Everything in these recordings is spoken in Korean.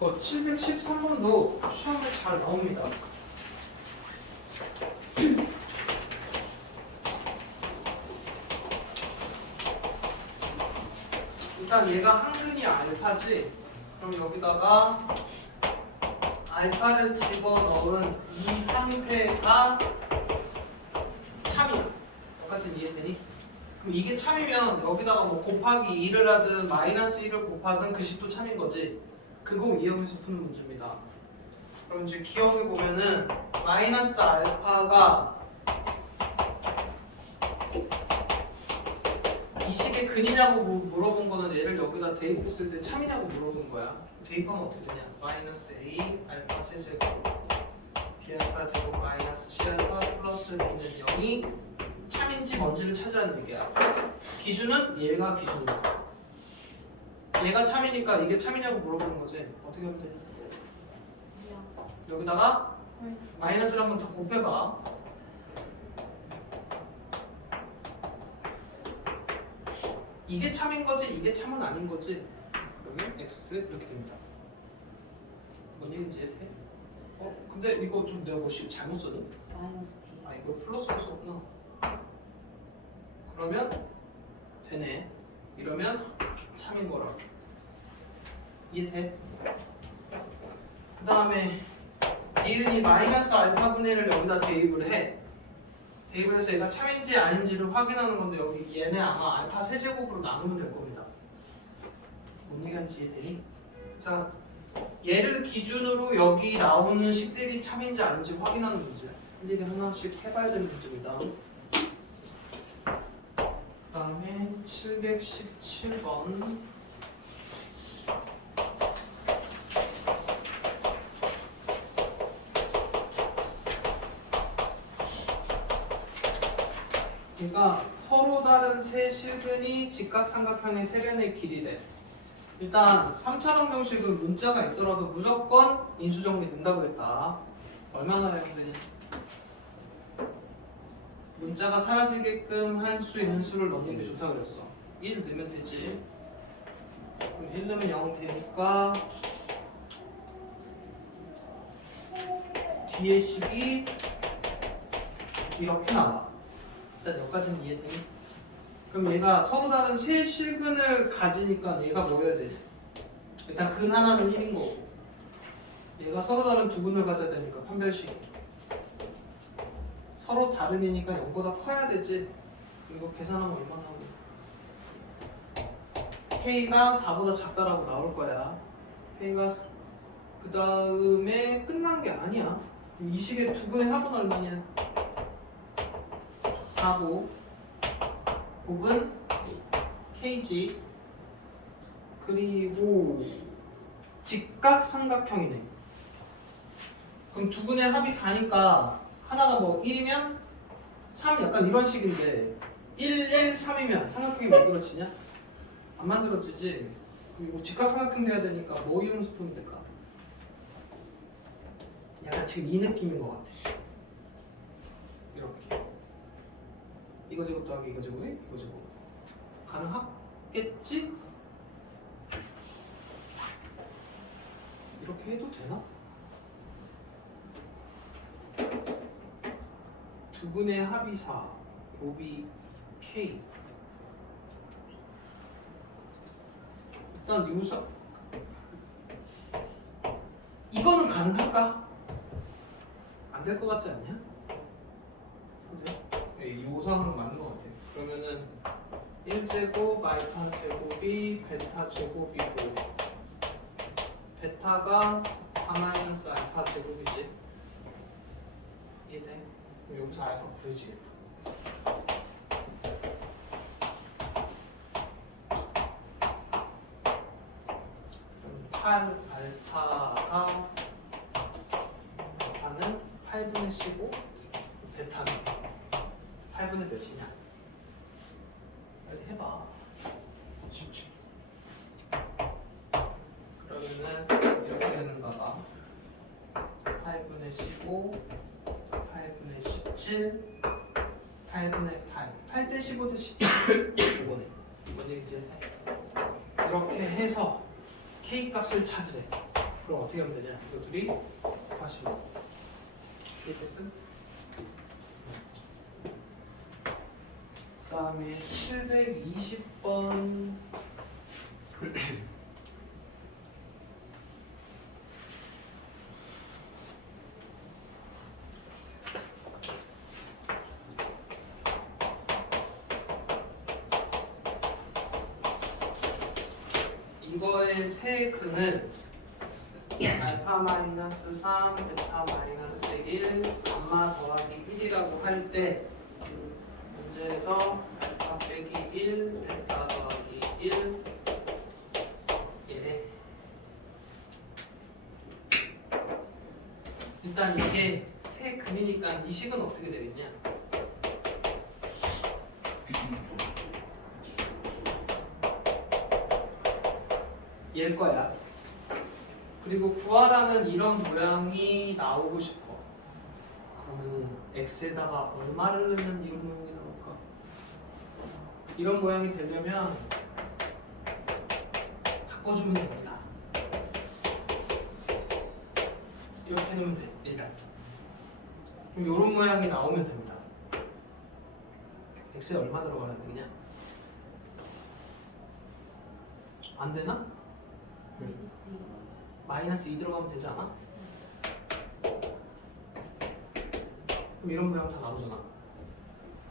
그거 713번도 시험에 잘 나옵니다. 일단 얘가 한근이 알파지. 그럼 여기다가 알파를 집어넣은 이 상태가 참이야. 여기까지 이해되니? 그럼 이게 참이면 여기다가 뭐 곱하기 2를 하든 마이너스 1을 곱하든 그 식도 참인 거지. 그거 이용해서 푸는 문제입니다. 그럼 이제 기억해 보면은 마이너스 알파가 이 식의 근이냐고 무- 물어본 거는 얘를 여기다 대입했을 때 참이냐고 물어본 거야. 대입하면 어떻게 되냐? 마이너스 a 알파 세제곱 b 알파 제곱 마이너스 c 알파 플러스 b는 0이 참인지 뭔지를 찾으라는 얘기야. 기준은 얘가 기준이야. 얘가 참이니까 이게 참이냐고 물어보는 거지. 어떻게 하면 되냐? 여기다가 네. 마이너스를 한번 더 곱해봐. 이게 참인 거지, 이게 참은 아닌 거지. 그러면 x 이렇게 됩니다. 뭔 얘기인지 이해돼? 어, 근데 이거 좀 내가 뭐 시- 잘못 썼네? 마이너스 D. 아, 이거 플러스로 썼구나. 그러면 되네. 이러면 참인 거라. 이해돼? 그 다음에 이은이 마이너스 알파분의 1을 여기다 대입을 해. 대입을 해서 얘가 참인지 아닌지를 확인하는 건데 여기 얘네 아마 알파 세제곱으로 나누면 될 겁니다. 뭔 얘기하는지 이해되니? 자, 얘를 기준으로 여기 나오는 식들이 참인지 아닌지 확인하는. 한 얘기 하나씩 해봐야 되는 문제입니다. 그 다음에 717번 그러니까 서로 다른 세 실근이 직각삼각형의 세변의 길이래. 일단 3차원 공식은 문자가 있더라도 무조건 인수정리 된다고 했다. 얼마나 해야 되니? 문자가 사라지게끔 할 수 있는 수를 넣는 게 좋다 그랬어. 1 넣으면 되지. 그럼 1 넣으면 0 되니까 뒤에 식이 이렇게 나와. 일단 여기까지는 이해되니? 그럼 얘가 서로 다른 세 실근을 가지니까 얘가 뭐여야 되지? 일단 근 하나는 1인 거고 얘가 서로 다른 두 근을 가져야 되니까 판별식 서로 다른 이니까 0보다 커야 되지. 이거 계산하면 얼마나 나오니? K가 4보다 작다라고 나올 거야. K가 그 다음에 끝난 게 아니야. 이 식의 두 근의 합은 얼마냐? 4고 곱은 KG 그리고 직각삼각형이네. 그럼 두 분의 합이 4니까 하나가 뭐 1이면 3 약간 이런 식인데 1, 1, 3이면 삼각형이 만들어지냐? 안 만들어지지 그리고 직각삼각형 돼야 되니까 뭐 이용해서 풀면 될까? 약간 지금 이 느낌인 것 같아 이렇게 이거 제곱 더하기 이거 제곱이 이거 제곱 가능하겠지? 이렇게 해도 되나? 두 분의 4 곱이 K 일단 요사 이거는 가능할까? 안 될 것 같지 않냐? 그지? 네, 이 오상은 맞는 것 같아요. 그러면은 1제곱 알파 제곱이 베타 제곱이고 베타가 4 마이너스 알파 제곱이지. 이해돼? 그럼 여기서 알파 구해지. 그럼 8 알파가 알파는 8분의 15 베타는 8분의 몇이냐? 빨리 해봐. 쉽지. 그러면은 이렇게 되는가 봐. 8분의 15, 8분의 17, 8분의 8. 8대 15대 17. 이거네. 이번 얘기지. 이렇게 해서 K 값을 찾으래. 그럼 어떻게 하면 되냐? 이거 둘이 곱하시면 이해됐어? 그 다음에 720번 이거의 세 근은 알파 마이너스 3, 베타 마이너스 1, 감마 더하기 1이라고 할 때 문제에서 알파 빼기 1, 베타 더하기 1 얘네 일단 이게 세 근이니까 이 식은 어떻게 되겠냐 얘일 거야 그리고 구하라는 이런 모양이 나오고 싶어. 그러면 x에다가 얼마를 넣으면 이런 모양이 나올까? 이런 모양이 되려면 바꿔주면 됩니다. 이렇게 넣으면 돼 일단. 그럼 이런 모양이 나오면 됩니다. x에 얼마 들어가야 되냐? 안 되나? 마이너스 마이너스 2 들어가면 되지 않아? 그럼 이런 모양 다 나오잖아.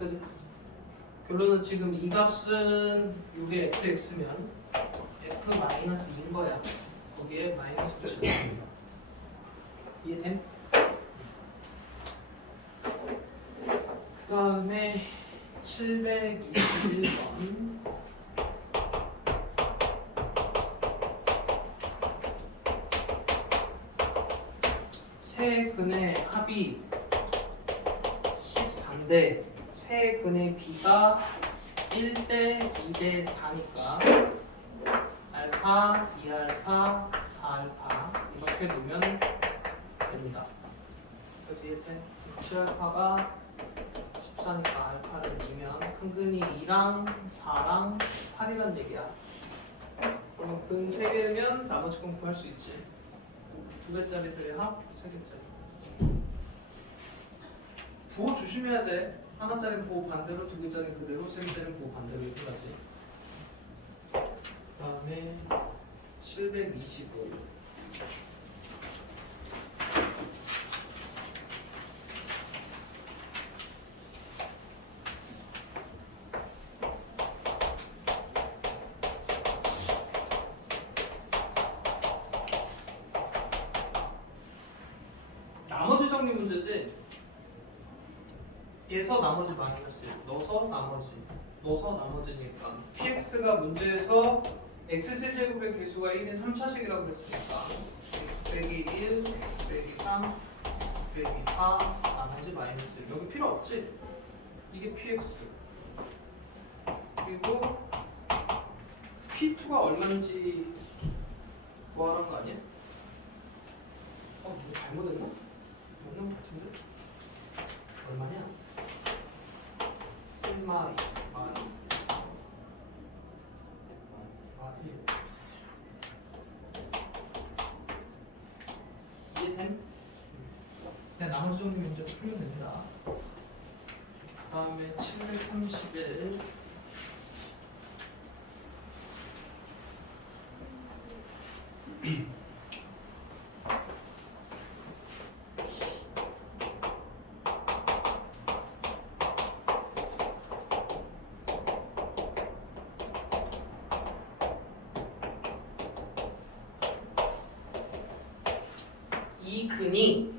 그지? 결론은 지금 이 값은 이게 fx면 f 마이너스 2인 거야. 거기에 마이너스 붙여야 돼. 이해됨? 그 다음에 721번 세 근의 합이 14인데 세 근의 비가 1대 2대 4니까 알파, 2알파, 4알파 이렇게 놓으면 됩니다. 그래서 이때 7알파가 14니까 알파는 2면 한 근이 2랑 4랑 8이란 얘기야. 그러면 근 3개면 나머지 건 구할 수 있지. 두 개짜리들의 합, 세 개짜리. 부호 조심해야 돼. 하나짜리 부호 반대로, 두 개짜리 그대로, 세 개짜리 부호 반대로 이렇게 가지. 그다음에 725. 나머지 정리 문제지. 얘서 나머지 마이너스 넣어서 나머지 넣어서 나머지니까 px가 문제에서 x세제곱의 개수가 1인 3차식이라고 그랬으니까 x 빼기 1, x 빼기 3, x 빼기 4 나머지 마이너스 1 여기 필요 없지? 이게 px 그리고 p2가 얼마인지 구하라는 거 아니야? 어? 이거 잘못했나? 맞는 것 같은데? 얼마냐? 1마 2마 2 이해됨? 그냥 나머지 정도 문제 풀면 됩니다 그 다음에 731이 근이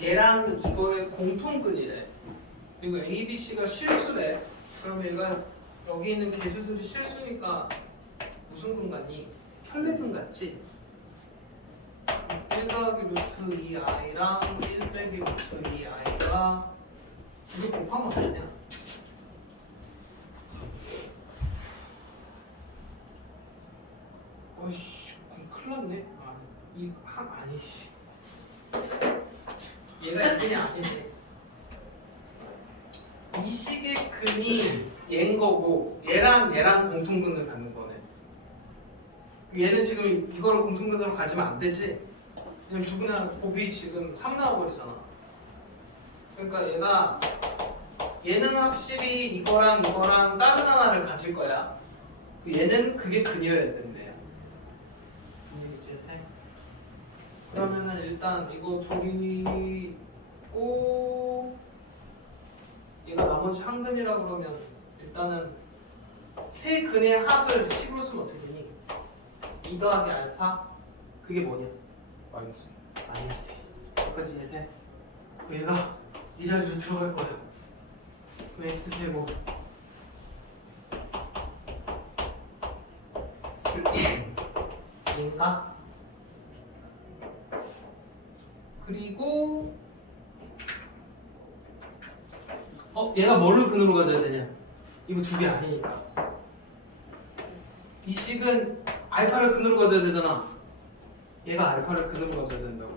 얘랑 이거의 공통근이래. 그리고 A, B, C가 실수래. 그럼 얘가 여기 있는 개수들이 실수니까 무슨 근 같니? 혈내근 같지? 1 더하기 루트 2i랑 1 빼기 루트 2i가 이게 곱하면? 어이씨, 그럼 큰일 났네. 아, 이한 아니씨. 얘가 이근이 아니네. 이 식의 근이 얘인 거고 얘랑 얘랑 공통근을 갖는 거네. 얘는 지금 이거를 공통근으로 가지면 안 되지. 왜냐면 두개나 곱이 지금 3 나와버리잖아. 그러니까 얘가 얘는 확실히 이거랑 이거랑 다른 하나를 가질 거야. 얘는 그게 근이어야 된대요. 그러면은 일단 이거 둘이 고 얘가 나머지 한 근이라 그러면 일단은 세 근의 합을 식으로 쓰면 어떻게 되니? 2 더하기 알파 그게 뭐냐? 마이너스 마이너스 여기까지 이해돼? 얘가 이 자리로 들어갈 거야 그럼 x제곱 인가? 그리고 어 얘가 뭐를 근으로 가져야 되냐? 이거 두 개 아니니까 이 식은 알파를 근으로 가져야 되잖아 얘가 알파를 근으로 가져야 된다고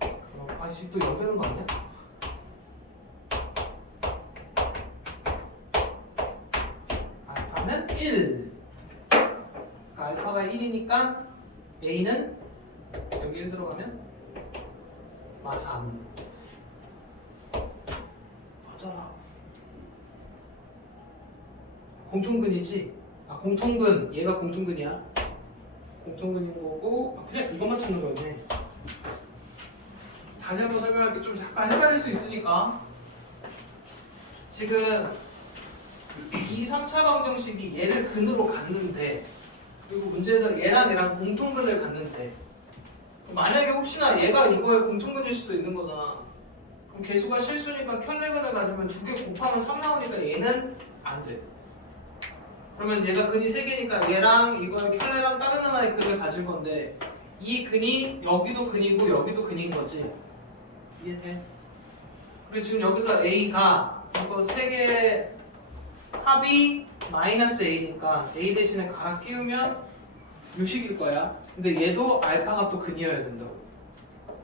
그럼 아이씨 또 연되는 거 아니야? 알파는 1 그러니까 알파가 1이니까 A는 여기 1 들어가면 마 3. 맞아라. 공통근이지? 아 공통근 얘가 공통근이야. 공통근인 거고 아, 그냥 이것만 찾는 거였네. 다시 한번 설명할게 좀 잠깐 헷갈릴 수 있으니까 지금 이 3차 방정식이 얘를 근으로 갔는데 그리고 문제에서 얘랑 얘랑 공통근을 갔는데 만약에 혹시나 얘가 이거의 공통근일 수도 있는 거잖아. 그럼 개수가 실수니까 켤레근을 가지면 두 개 곱하면 3 나오니까 얘는 안 돼. 그러면 얘가 근이 세 개니까 얘랑 이거의 켤레랑 다른 하나의 근을 가질 건데 이 근이 여기도 근이고 여기도 근인 거지. 이해돼? 그리고 지금 여기서 A가 이거 세 개의 합이 마이너스 A니까 A 대신에 갈아 끼우면 요식일 거야. 근데 얘도 알파가 또 근이어야 된다고.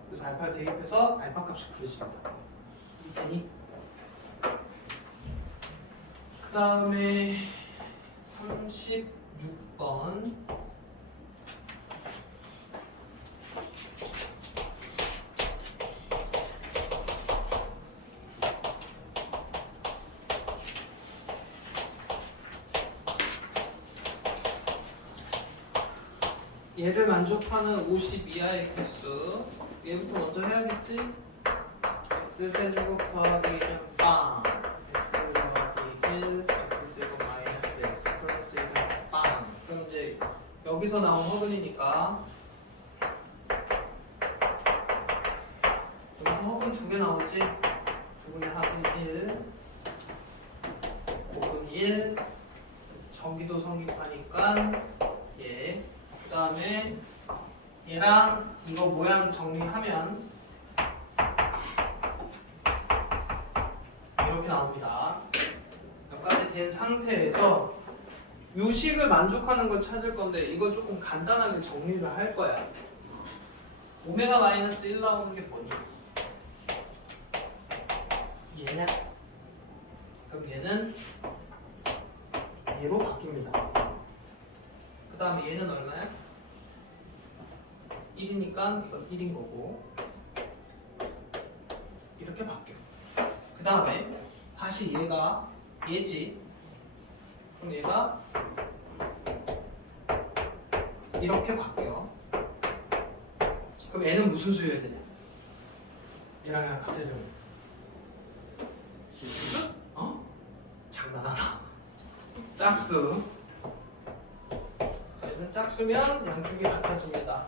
그래서 알파를 대입해서 알파 값을 구해줍니다. 이되니? 그 다음에 36번 얘를 만족하는 50 이하의 개수 얘부터 먼저 해야겠지? x 세제곱 더하기 1 여기서 나온 허근이니까 여기서 허근 두 개 나오지? 두 분의 합은 1 곱은 1 정기도 성립하니까 예. 그 다음에 얘랑 이거 모양 정리하면 이렇게 나옵니다. 여기까지 된 상태에서 요식을 만족하는 걸 찾을 건데 이걸 조금 간단하게 정리를 할 거야. 오메가 마이너스 1 나오는 게 뭐니? 얘는 그럼 얘는 얘로 바뀝니다. 그 다음에 얘는 얼마야? 1이니까 이건 1인 거고 이렇게 바뀌어. 그 다음에 다시 얘가 얘지. 그럼 얘가 이렇게 바뀌어. 그럼 얘는 무슨 수여야 되냐? 얘랑 얘랑 같은 종. 어? 장난하나? 짝수. 얘는 짝수면 양쪽이 같아집니다.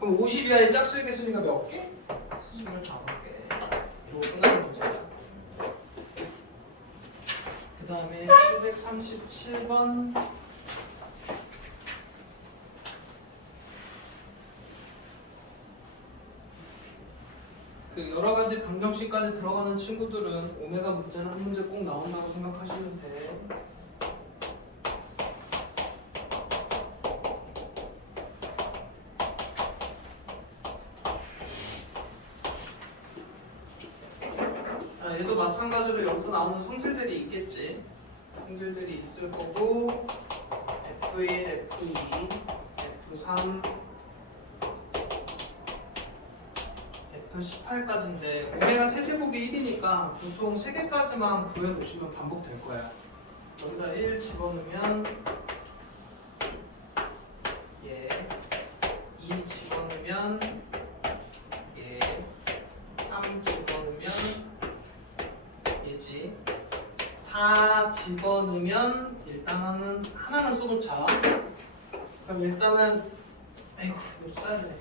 그럼 50 이하의 짝수의 개수니까 몇 개? 25개. 이러고 끝 437번 그 여러 가지 방정식까지 들어가는 친구들은 오메가 문제는 한 문제 꼭 나온다고 생각하시면 돼요. 성질들이 있을 거고 F F1, F2, F3, F18까지인데 오메가 세제곱이 1이니까 보통 3개까지만 구해놓으시면 반복될 거야. 여기다 1 집어넣으면 집어넣으면 일단은 하나는 써놓자. 그럼 일단은 아이고 이거 써야 되네.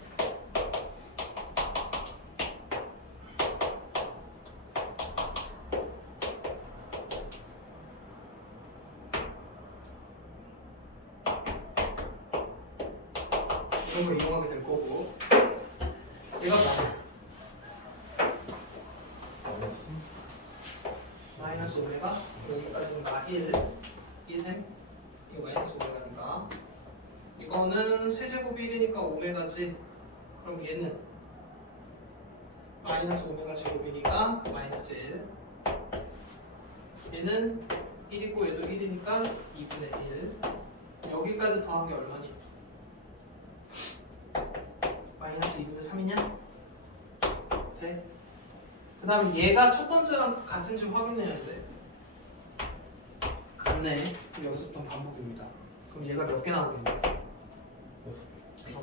이런 거 이용하게 될 거고 얘가 뭐 3과 오메가지 그럼 얘는 마이너스 오메가 제곱이니까 마이너스 1 얘는 1이고 얘도 1이니까 2분의 1 여기까지 더한 게 얼마니? 마이너스 2분의 3이냐? 네. 그 다음에 얘가 첫 번째랑 같은지 확인해야 돼 같네 그럼 여기서 또 반복입니다 그럼 얘가 몇 개 나오겠냐? 그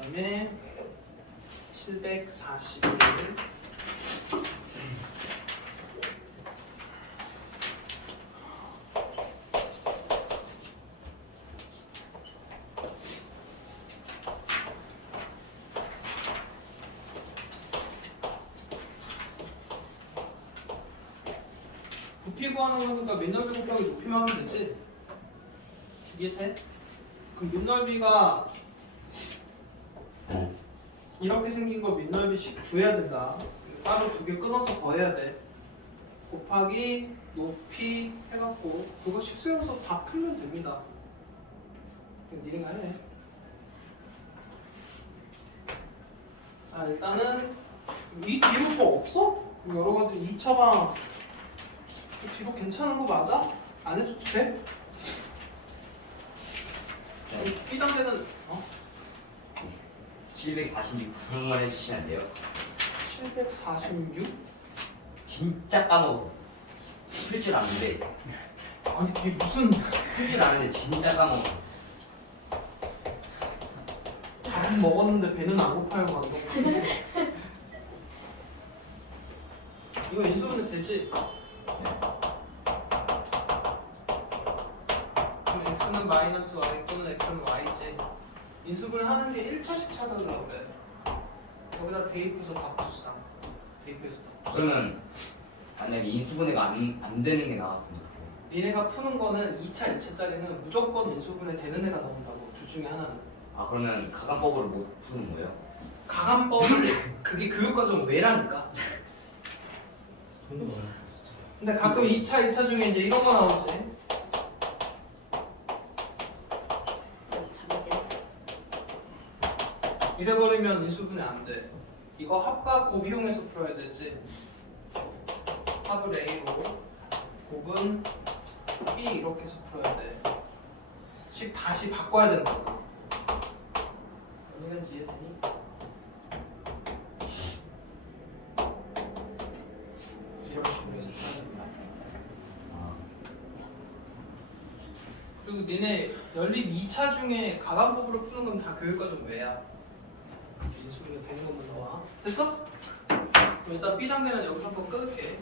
다음에 741 부피 구하는 거니까 맨넓이 곱하기 높이만 하면 되지 이해돼? 그럼 밑넓이가 이렇게 생긴 거 밑넓이씩 구해야 된다 따로 두 개 끊어서 더해야 돼 곱하기 높이 해갖고 그거 식세워서 다 풀면 됩니다 니네가 해 아, 일단은 이 뒤로 뭐 없어? 여러 가지 2차 방 뒤로 괜찮은 거 맞아? 안 해줘도 돼? B단계는 어? 746 한번 해주시면 안 돼요? 746? 진짜 까먹어서 풀 줄 아는데 아니 이게 무슨 풀 줄 아는데 진짜 까먹어서 밥은 먹었는데 배는 안 고파요 감독 이거 인수분해 되지? 그 마이너스 y 또는 x는 y지. 인수분해 하는 게 1차씩 찾아주려고 그래. 거기다 대입해서 바꾸자 대입해서 바꾸자 그러면 만약에 인수분해가 안, 안 되는 게 나왔으면 어떡해요? 니네가 푸는 거는 2차, 2차짜리는 무조건 인수분해 되는 애가 나온다고 둘 중에 하나는. 아 그러면 가간법으로 못 푸는 거예요? 가간법을 그게 교육과정 외라니까. 돈도 많아 진짜. 근데 가끔 2차, 2차 중에 이제 이런 거 나오지 이래버리면 인수분해 안 돼. 이거 합과 곱 이용해서 풀어야 되지. 합을 A로 곱은 B 이렇게 해서 풀어야 돼 식 다시 바꿔야 이해되니? 해서 풀어야 된다. 아, 그리고 니네 연립 2차 중에 가간법으로 푸는 건 다 교육과정 외야 되는 것만 나와. 됐어? 그럼 일단 B 단계는 여기서 한번 끊을게